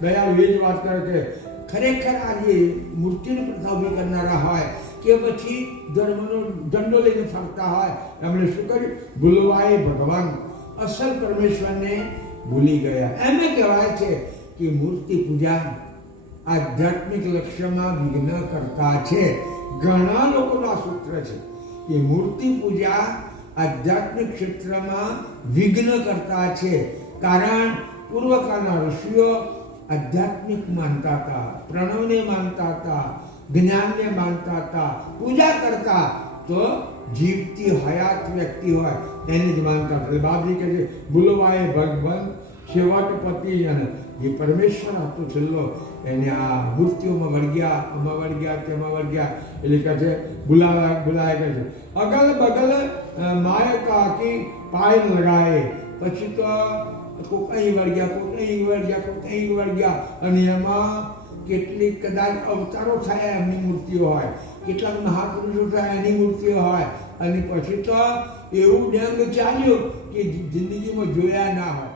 દયાળુ એ જ વાત કરે કે ખરેખર આ જે મૂર્તિની પ્રથા ઊભી કરનારા હોય કે પછી ધર્મનો દંડો લઈને ફરતા હોય, એમણે શું કર્યું? ભૂલવાય ભગવાન, અસલ પરમેશ્વરને ભૂલી ગયા. એમ કહેવાય છે કે મૂર્તિ પૂજા આધ્યાત્મિક લક્ષ્યમાં વિઘ્ન કરતા છે. ઘણા લોકોનું આ સૂત્ર છે કે મૂર્તિ પૂજા આધ્યાત્મિક ક્ષેત્રમાં વિઘ્ન કરતા છે. કારણ પૂર્વકાળના ઋષિઓ આધ્યાત્મિક માનતા હતા, પ્રણવને માનતા હતા, જ્ઞાનને માનતા હતા, પૂજા કરતા તો જીવતી હયાત વ્યક્તિ હોય એને જ માનતા હતા. બાપજી કહે છે ભૂલવાય ભગવાન છેવટ પતિ, અને જે પરમેશ્વર હતો છેલ્લો એને આ મૂર્તિઓમાં વળગ્યા, આમાં વળગ્યા, તેમાં વળગ્યા. એટલે કહે છે ભૂલાય કહે છે અગલ બગલ માય કાકી પાય લગાય. પછી તો કોક અહીં વળગ્યા, કોક અહીં વળગ્યા, કોક અહીં વળગ્યા, અને એમાં કેટલીક કદાચ અવતારો થયા એમની મૂર્તિઓ હોય, કેટલાક મહાપુરુષો થયા એની મૂર્તિઓ હોય, અને પછી તો એવું ડંગ ચાલ્યું કે જિંદગીમાં જોયા ના હોય.